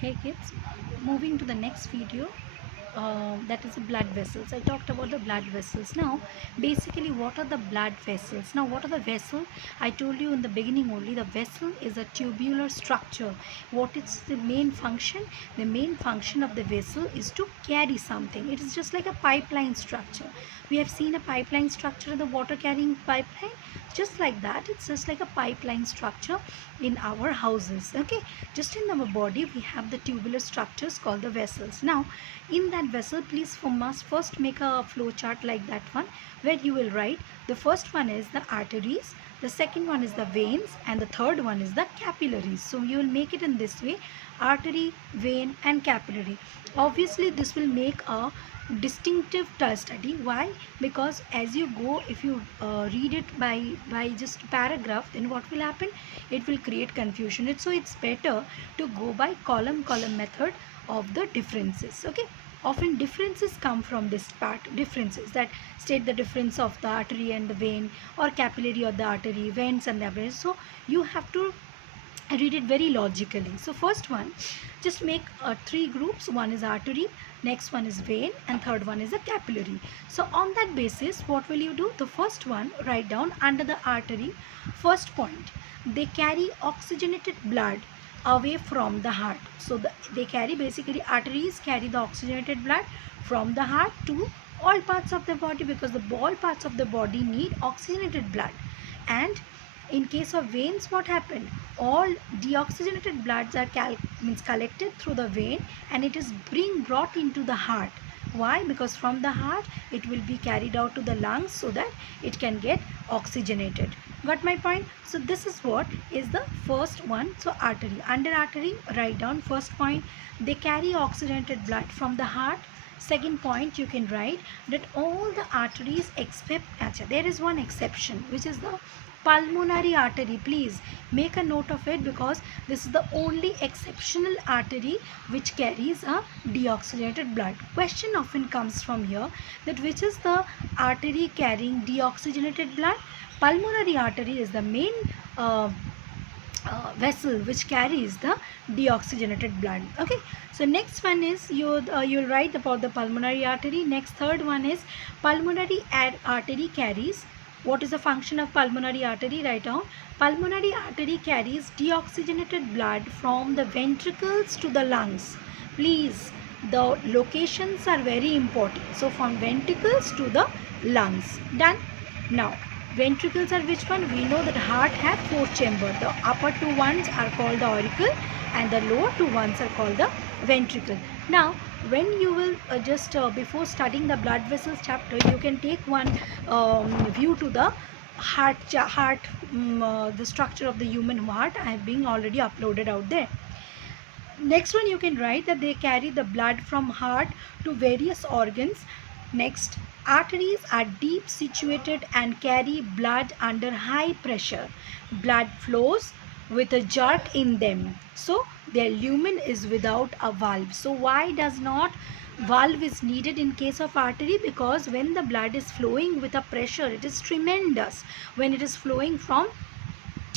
Hey kids, moving to the next video, that is the blood vessels. I talked about the blood vessels. Now, basically, what are the blood vessels? Now, what are the vessels? I told you in the beginning only. The vessel is a tubular structure. What is the main function? The main function of the vessel is to carry something. It is just like a pipeline structure. We have seen a pipeline structure, the water carrying pipeline. Just like that, it's just like a pipeline structure in our houses. Okay, just in our body we have the tubular structures called the vessels. Now in that vessel, please must first make a flow chart like that one, where you will write the first one is the arteries, the second one is the veins, and the third one is the capillaries. So you will make it in this way: artery, vein, and capillary. Obviously this will make a distinctive study. Why? Because as you go, if you read it by just paragraph, then what will happen? It will create confusion. It's better to go by column method of the differences. Okay, often differences come from this part, differences that state the difference of the artery and the vein, or capillary or the artery, veins and the veins. So you have to read it very logically. So first one, just make three groups. One is artery, next one is vein, and third one is a capillary. So on that basis, what will you do? The first one, write down under the artery. First point, they carry oxygenated blood away from the heart. So they carry, basically arteries carry the oxygenated blood from the heart to all parts of the body, because the all parts of the body need oxygenated blood. And in case of veins, what happened? All deoxygenated bloods are collected through the vein, and it is brought into the heart. Why? Because from the heart it will be carried out to the lungs so that it can get oxygenated. Got my point? So this is what is the first one. So artery, under artery, write down first point, they carry oxygenated blood from the heart. Second point, you can write that all the arteries except, there is one exception, which is the pulmonary artery. Please make a note of it, because this is the only exceptional artery which carries a deoxygenated blood. Question often comes from here, that which is the artery carrying deoxygenated blood? Pulmonary artery is the main vessel which carries the deoxygenated blood. Okay, so next one is you'll write about the pulmonary artery. Next, third one is pulmonary artery carries, what is the function of pulmonary artery? Write down, pulmonary artery carries deoxygenated blood from the ventricles to the lungs. Please, the locations are very important. So from ventricles to the lungs. Done. Now ventricles are which one? We know that heart have four chambers. The upper two ones are called the auricle, and the lower two ones are called the ventricle. Now when you will before studying the blood vessels chapter, you can take one view to the heart, the structure of the human heart. I have been already uploaded out there. Next one, you can write that they carry the blood from heart to various organs. Next, arteries are deep situated and carry blood under high pressure. Blood flows with a jerk in them. So their lumen is without a valve. So why does not valve is needed in case of artery? Because when the blood is flowing with a pressure, it is tremendous when it is flowing from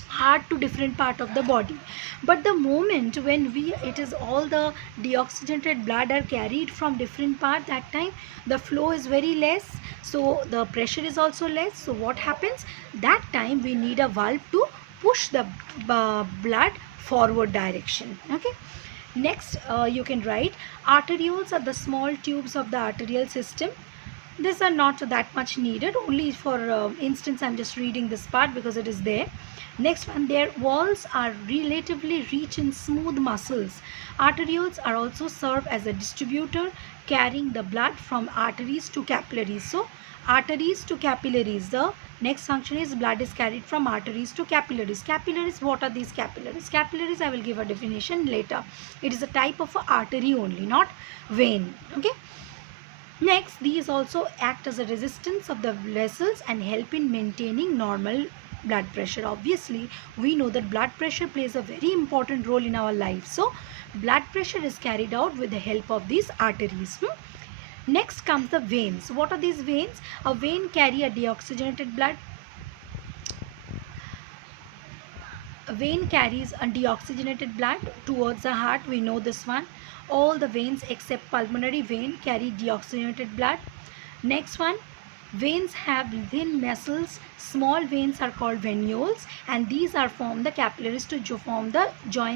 heart to different part of the body. But the moment when it is all the deoxygenated blood are carried from different part, that time the flow is very less, so the pressure is also less. So what happens? That time we need a valve to push the blood forward direction. Okay, next you can write arterioles are the small tubes of the arterial system. These are not that much needed, only for instance I'm just reading this part because it is there. Next one, their walls are relatively rich in smooth muscles. Arterioles are also serve as a distributor, carrying the blood from arteries to capillaries. So arteries to capillaries, the next function is blood is carried from arteries to capillaries. Capillaries, what are these capillaries? Capillaries, I will give a definition later. It is a type of a artery only, not vein. Okay. Next, these also act as a resistance of the vessels and help in maintaining normal blood pressure. Obviously, we know that blood pressure plays a very important role in our life. So, blood pressure is carried out with the help of these arteries. Next comes the veins. What are these veins? A vein carry a deoxygenated blood. A vein carries a deoxygenated blood towards the heart. We know this one. All the veins except pulmonary vein carry deoxygenated blood. Next one, veins have thin muscles. Small veins are called venules, and these are formed the capillaries to join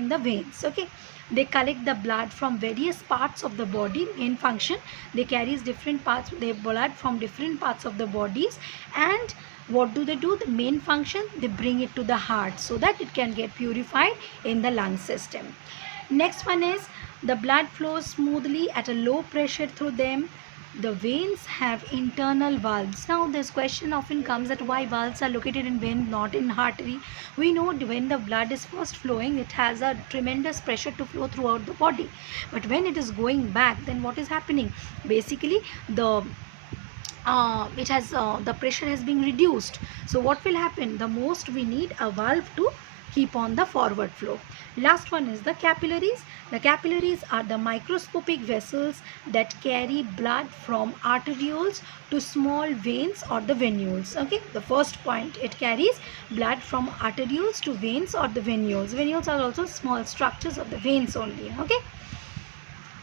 the veins. Okay, they collect the blood from various parts of the body. In function, they carries different parts, their blood from different parts of the bodies. And what do? The main function, they bring it to the heart so that it can get purified in the lung system. Next one is the blood flows smoothly at a low pressure through them. The veins have internal valves. Now this question often comes that why valves are located in vein, not in artery. We know when the blood is first flowing, it has a tremendous pressure to flow throughout the body. But when it is going back, then what is happening? Basically, the pressure has been reduced. So what will happen? The most we need a valve to keep on the forward flow. Last one is the capillaries. The capillaries are the microscopic vessels that carry blood from arterioles to small veins or the venules. Okay, the first point, it carries blood from arterioles to veins or the venules. Venules are also small structures of the veins only. Okay.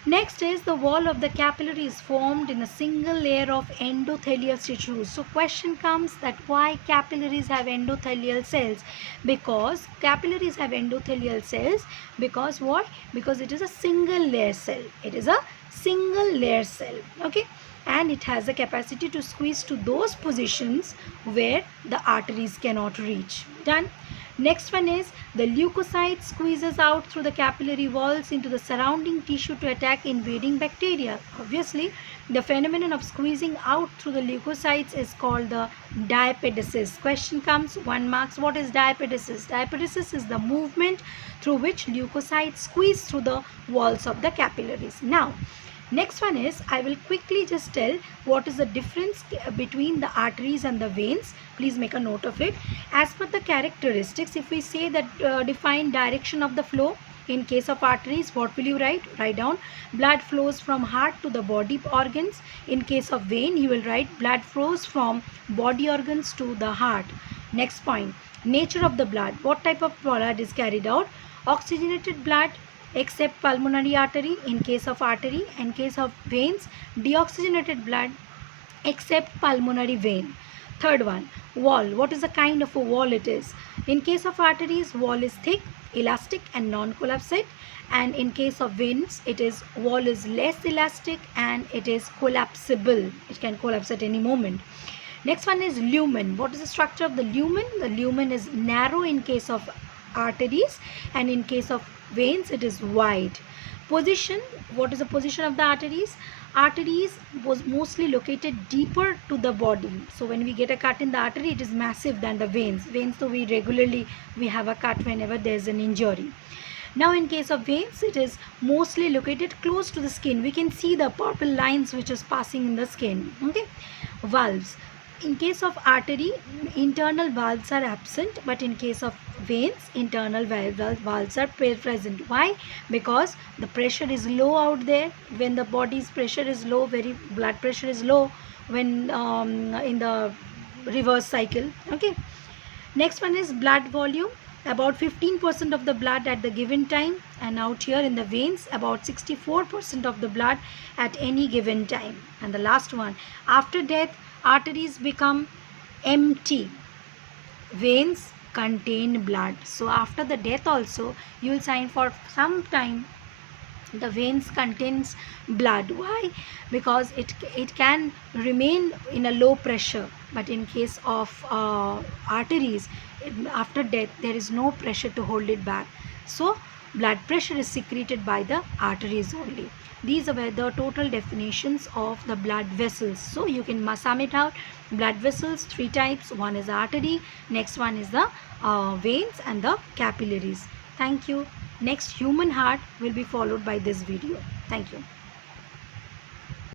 Next is the wall of the capillary is formed in a single layer of endothelial tissues. So question comes that why capillaries have endothelial cells? Because capillaries have endothelial cells because what? Because it is a single layer cell. It is a single layer cell. Okay. And it has the capacity to squeeze to those positions where the arteries cannot reach. Done. Next one is the leukocyte squeezes out through the capillary walls into the surrounding tissue to attack invading bacteria. Obviously, the phenomenon of squeezing out through the leukocytes is called the diapedesis. Question comes, 1 marks. What is diapedesis? Diapedesis is the movement through which leukocytes squeeze through the walls of the capillaries. Now, next one is, I will quickly just tell what is the difference between the arteries and the veins. Please make a note of it. As per the characteristics, if we say that define direction of the flow, in case of arteries, what will you write? Write down blood flows from heart to the body organs. In case of vein, you will write blood flows from body organs to the heart. Next point, nature of the blood. What type of blood is carried out? Oxygenated blood except pulmonary artery. In case of artery, in case of veins, deoxygenated blood except pulmonary vein. Third one, wall. What is the kind of a wall it is? In case of arteries, wall is thick, elastic and non-collapsate, and in case of veins, it is wall is less elastic and it is collapsible. It can collapse at any moment. Next one is lumen. What is the structure of the lumen? The lumen is narrow in case of arteries, and in case of veins it is wide. Position. What is the position of the arteries? Arteries was mostly located deeper to the body. So when we get a cut in the artery, it is massive than the veins. Veins, so we have a cut whenever there is an injury. Now in case of veins, it is mostly located close to the skin. We can see the purple lines which is passing in the skin. Okay. Valves. In case of artery, internal valves are absent, but in case of veins, internal valves are present. Why? Because the pressure is low out there. When the body's pressure is low, blood pressure is low when in the reverse cycle. Okay. Next one is blood volume. About 15% of the blood at the given time, and out here in the veins, about 64% of the blood at any given time. And the last one, after death, arteries become empty. Veins contain blood. So after the death also, you will find for some time the veins contains blood. Why? Because it can remain in a low pressure, but in case of arteries, after death there is no pressure to hold it back. So blood pressure is secreted by the arteries only. These are the total definitions of the blood vessels. So you can sum it out. Blood vessels, 3 types. One is artery, next one is the veins, and the capillaries. Thank you. Next, human heart will be followed by this video. Thank you.